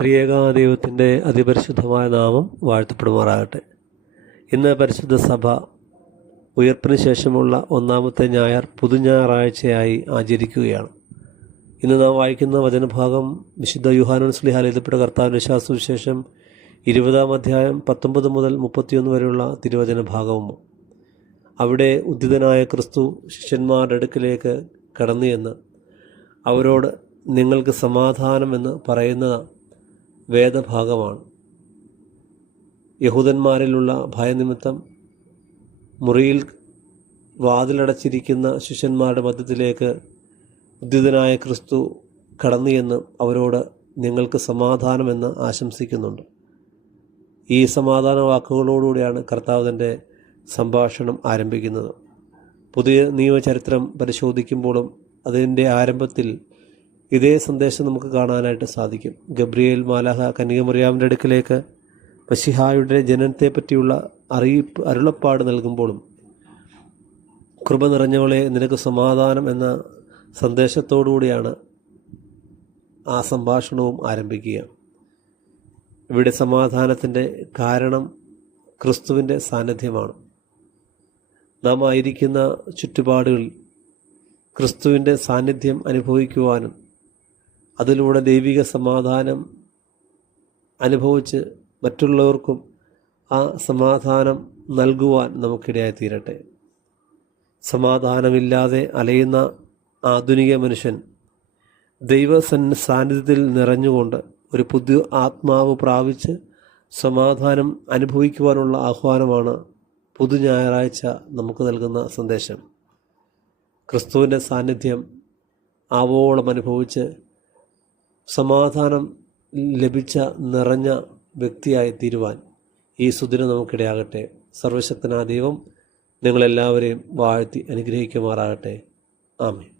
ത്രിയേക ദൈവത്തിൻ്റെ അതിപരിശുദ്ധമായ നാമം വാഴ്ത്തപ്പെടുമാറാകട്ടെ. ഇന്ന് പരിശുദ്ധ സഭ ഉയർപ്പിന് ശേഷമുള്ള ഒന്നാമത്തെ ഞായർ പുതുഞായറാഴ്ചയായി ആചരിക്കുകയാണ്. ഇന്ന് നാം വായിക്കുന്ന വചനഭാഗം വിശുദ്ധ യോഹന്നാൻ ശ്ലീഹായിൽ എഴുതപ്പെട്ട കർത്താവിൻ്റെ സുവിശേഷം 20-ാം അധ്യായം 19 മുതൽ 31 വരെയുള്ള തിരുവചന ഭാഗവും. അവിടെ ഉദ്ധിതനായ ക്രിസ്തു ശിഷ്യന്മാരുടെ അടുക്കിലേക്ക് കടന്നു എന്ന് അവരോട് നിങ്ങൾക്ക് സമാധാനം എന്ന് പറയുന്ന വേദഭാഗമാണ്. യഹൂദന്മാരിലുള്ള ഭയനിമിത്തം മുറിയിൽ വാതിലടച്ചിരിക്കുന്ന ശിഷ്യന്മാരുടെ മധ്യത്തിലേക്ക് ഉദ്ധിതനായ ക്രിസ്തു കടന്നു എന്ന് അവരോട് നിങ്ങൾക്ക് സമാധാനമെന്ന് ആശംസിക്കുന്നുണ്ട്. ഈ സമാധാന വാക്കുകളോടുകൂടിയാണ് കർത്താവ് തൻ്റെ സംഭാഷണം ആരംഭിക്കുന്നത്. പുതിയ നിയമചരിത്രം പരിശോധിക്കുമ്പോഴും അതിൻ്റെ ആരംഭത്തിൽ ഇതേ സന്ദേശം നമുക്ക് കാണാനായിട്ട് സാധിക്കും. ഗബ്രിയേൽ മാലാഖ കന്യകമറിയാമിൻ്റെ അടുക്കിലേക്ക് മശിഹായുടെ ജനനത്തെപ്പറ്റിയുള്ള അരുളപ്പാട് നൽകുമ്പോഴും കൃപ നിറഞ്ഞവളെ നിനക്ക് സമാധാനം എന്ന സന്ദേശത്തോടുകൂടിയാണ് ആ സംഭാഷണവും ആരംഭിക്കുക. ഇവിടെ സമാധാനത്തിൻ്റെ കാരണം ക്രിസ്തുവിൻ്റെ സാന്നിധ്യമാണ്. നാം ആയിരിക്കുന്ന ചുറ്റുപാടുകളിൽ ക്രിസ്തുവിൻ്റെ സാന്നിധ്യം അനുഭവിക്കുവാനും അതിലൂടെ ദൈവിക സമാധാനം അനുഭവിച്ച് മറ്റുള്ളവർക്കും ആ സമാധാനം നൽകുവാൻ നമുക്കിടയായി തീരട്ടെ. സമാധാനമില്ലാതെ അലയുന്ന ആധുനിക മനുഷ്യൻ ദൈവ സാന്നിധ്യത്തിൽ നിറഞ്ഞുകൊണ്ട് ഒരു പുതിയ ആത്മാവ് പ്രാപിച്ച് സമാധാനം അനുഭവിക്കുവാനുള്ള ആഹ്വാനമാണ് പുതു ഞായറാഴ്ച നമുക്ക് നൽകുന്ന സന്ദേശം. ക്രിസ്തുവിൻ്റെ സാന്നിധ്യം ആവോളം അനുഭവിച്ച് സമാധാനം ലഭിച്ച നിറഞ്ഞ വ്യക്തിയായി തീരുവാൻ ഈ സുദിനം നമുക്കിടയാകട്ടെ. സർവശക്തനായ ദൈവം നിങ്ങളെല്ലാവരെയും വാഴ്ത്തി അനുഗ്രഹിക്കുമാറാകട്ടെ. ആമേൻ.